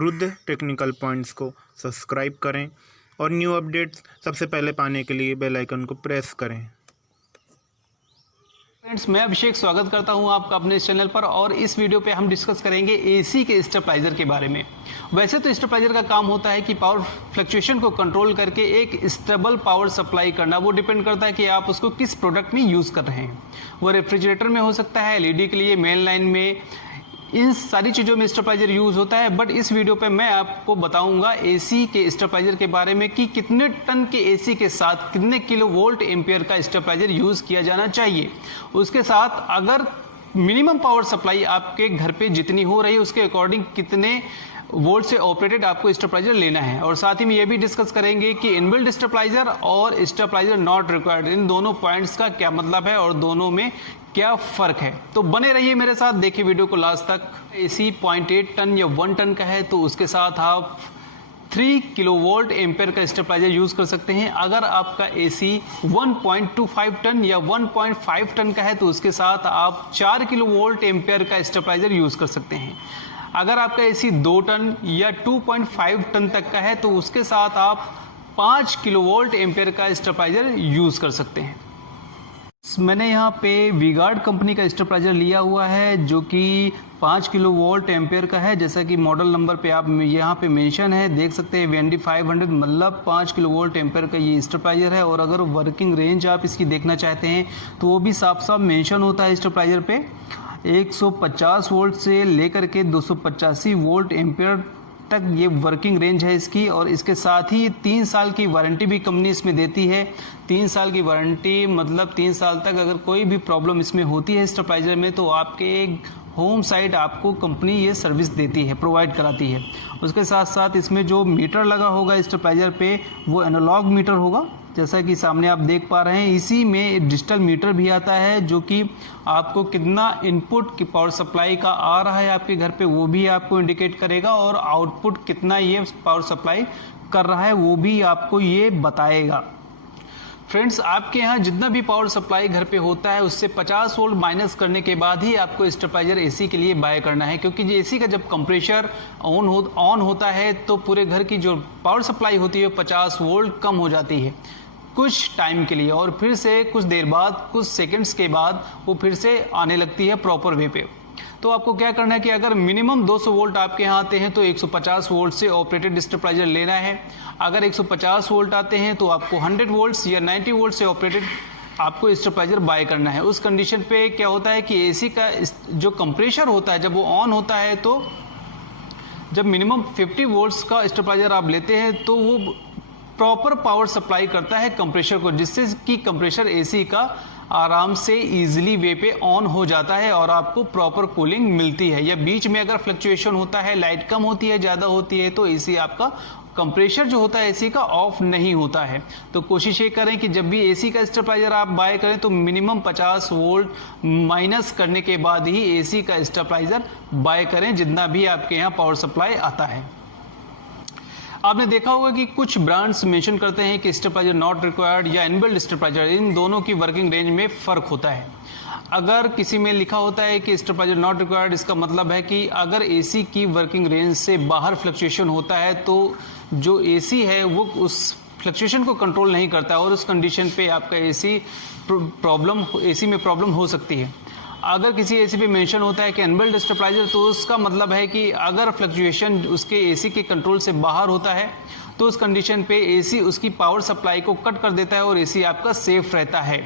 Rudra technical points को subscribe करें और न्यू अपडेट्स सबसे पहले पाने के लिए बेल आइकन को प्रेस करें। फ्रेंड्स, मैं अभिषेक स्वागत करता हूं आपका अपने इस चैनल पर। और इस वीडियो पे हम डिस्कस करेंगे एसी के स्टेबलाइजर के बारे में। वैसे तो स्टेबलाइजर का काम होता है कि पावर फ्लक्चुएशन को कंट्रोल करके एक स्टेबल पावर सप्लाई करना। वो डिपेंड करता है कि आप उसको किस प्रोडक्ट में यूज कर रहे हैं। वो रेफ्रिजरेटर में हो सकता है, एलईडी के लिए, मेन लाइन में, इन सारी चीज़ों में स्टेबलाइजर यूज होता है। बट इस वीडियो पे मैं आपको बताऊंगा एसी के स्टेबलाइजर के बारे में कि कितने टन के एसी के साथ कितने किलो वोल्ट एम्पियर का स्टेबलाइजर यूज किया जाना चाहिए। उसके साथ अगर मिनिमम पावर सप्लाई आपके घर पे जितनी हो रही है उसके अकॉर्डिंग कितने वोल्ट से ऑपरेटेड आपको स्टेबलाइजर लेना है। और साथ ही में ये भी डिस्कस करेंगे कि इनबिल्ट स्टेबलाइजर और स्टेबलाइजर नॉट रिक्वायर्ड, इन दोनों पॉइंट्स का क्या मतलब है और दोनों में क्या फर्क है। तो बने रहिए मेरे साथ, देखिए वीडियो को लास्ट तक। एसी 0.8 टन या 1 टन का है तो उसके साथ आप 3 किलो वोल्ट एम्पेयर का स्टेबलाइजर यूज कर सकते हैं। अगर आपका एसी 1.25 टन या 1.5 टन का है तो उसके साथ आप 4 किलो वोल्ट एम्पेयर का स्टेबलाइजर यूज कर सकते हैं। अगर आपका एसी 2 टन या 2.5 टन तक का है तो उसके साथ आप 5 किलो वोल्ट एम्पेयर का स्टेबलाइजर यूज कर सकते हैं। मैंने यहाँ पे वीगार्ड कंपनी का स्टेबलाइजर लिया हुआ है जो कि 5 किलो वोल्ट एम्पेयर का है। जैसा कि मॉडल नंबर पे आप यहाँ पे मेंशन है, देख सकते हैं VND 500, मतलब 5 किलो वोल्ट एम्पेयर का ये स्टेबलाइजर है। और अगर वर्किंग रेंज आप इसकी देखना चाहते हैं तो वो भी साफ साफ मेंशन होता है स्टेबलाइजर पे। 150 वोल्ट से लेकर के 285 वोल्ट एम्पेयर तक ये वर्किंग रेंज है इसकी। और इसके साथ ही 3 साल की वारंटी भी कंपनी इसमें देती है। 3 साल की वारंटी मतलब 3 साल तक अगर कोई भी प्रॉब्लम इसमें होती है स्टेबलाइजर में तो आपके होम साइट आपको कंपनी ये सर्विस देती है, प्रोवाइड कराती है। उसके साथ साथ इसमें जो मीटर लगा होगा स्टेबलाइजर पे वो एनालॉग मीटर होगा, जैसा कि सामने आप देख पा रहे हैं। इसी में डिजिटल मीटर भी आता है जो कि आपको कितना इनपुट की पावर सप्लाई का आ रहा है आपके घर पे वो भी आपको इंडिकेट करेगा, और आउटपुट कितना ये पावर सप्लाई कर रहा है वो भी आपको ये बताएगा। फ्रेंड्स, आपके यहाँ जितना भी पावर सप्लाई घर पे होता है उससे 50 वोल्ट माइनस करने के बाद ही आपको स्टेबलाइजर एसी के लिए बाय करना है। क्योंकि ये एसी का जब कंप्रेशर ऑन होता है तो पूरे घर की जो पावर सप्लाई होती है 50 वोल्ट कम हो जाती है कुछ टाइम के लिए, और फिर से कुछ देर बाद, कुछ सेकंड्स के बाद वो फिर से आने लगती है प्रॉपर वे पे। तो आपको क्या करना है कि अगर मिनिमम 200 वोल्ट आपके यहाँ आते हैं तो 150 वोल्ट से ऑपरेटेड स्टेबलाइजर लेना है। अगर 150 वोल्ट आते हैं तो आपको 100 वोल्ट या 90 वोल्ट से ऑपरेटेड आपको स्टेबलाइजर बाय करना है। उस कंडीशन पे क्या होता है कि एसी का जो कंप्रेशर होता है जब वो ऑन होता है तो जब मिनिमम 50 वोल्ट्स का स्टेबलाइजर आप लेते हैं तो वो प्रॉपर पावर सप्लाई करता है कंप्रेशर को, जिससे कि कंप्रेशर एसी का आराम से इजीली वे पे ऑन हो जाता है और आपको प्रॉपर कूलिंग मिलती है। या बीच में अगर फ्लक्चुएशन होता है, लाइट कम होती है, ज़्यादा होती है, तो एसी आपका कंप्रेशर जो होता है एसी का ऑफ नहीं होता है। तो कोशिश ये करें कि जब भी एसी का स्टेबलाइजर आप बाय करें तो मिनिमम 50 वोल्ट माइनस करने के बाद ही एसी का स्टेबलाइजर बाय करें, जितना भी आपके यहाँ पावर सप्लाई आता है। आपने देखा होगा कि कुछ ब्रांड्स मेंशन करते हैं कि स्टेबलाइजर नॉट रिक्वायर्ड या इनबिल्ट स्टेबलाइजर, इन दोनों की वर्किंग रेंज में फर्क होता है। अगर किसी में लिखा होता है कि स्टेबलाइजर नॉट रिक्वायर्ड, इसका मतलब है कि अगर एसी की वर्किंग रेंज से बाहर फ्लक्चुएशन होता है तो जो एसी है वो उस फ्लक्चुएशन को कंट्रोल नहीं करता और उस कंडीशन पे आपका एसी में प्रॉब्लम हो सकती है। अगर किसी एसी पे मेंशन होता है कि इनबिल्ट स्टेबलाइजर तो उसका मतलब है कि अगर फ्लक्चुएशन उसके एसी के कंट्रोल से बाहर होता है तो उस कंडीशन पे एसी उसकी पावर सप्लाई को कट कर देता है और एसी आपका सेफ रहता है।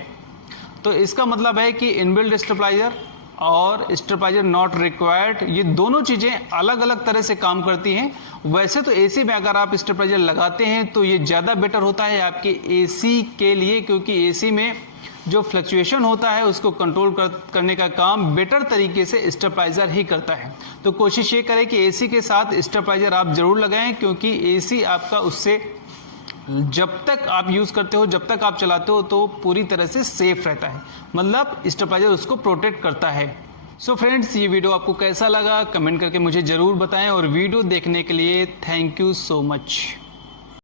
तो इसका मतलब है कि इनबिल्ट स्टेबलाइजर और स्टेबलाइजर नॉट रिक्वायर्ड, ये दोनों चीज़ें अलग अलग तरह से काम करती हैं। वैसे तो एसी में अगर आप स्टेबलाइजर लगाते हैं तो ये ज़्यादा बेटर होता है आपके एसी के लिए, क्योंकि एसी में जो फ्लक्चुएशन होता है उसको कंट्रोल करने का काम बेटर तरीके से स्टेबलाइजर ही करता है। तो कोशिश ये करें कि एसी के साथ स्टेबलाइजर आप जरूर लगाएं, क्योंकि एसी आपका उससे जब तक आप यूज करते हो, जब तक आप चलाते हो तो पूरी तरह से सेफ रहता है, मतलब स्टेबलाइजर उसको प्रोटेक्ट करता है। सो फ्रेंड्स, ये वीडियो आपको कैसा लगा कमेंट करके मुझे जरूर बताएं, और वीडियो देखने के लिए थैंक यू सो मच।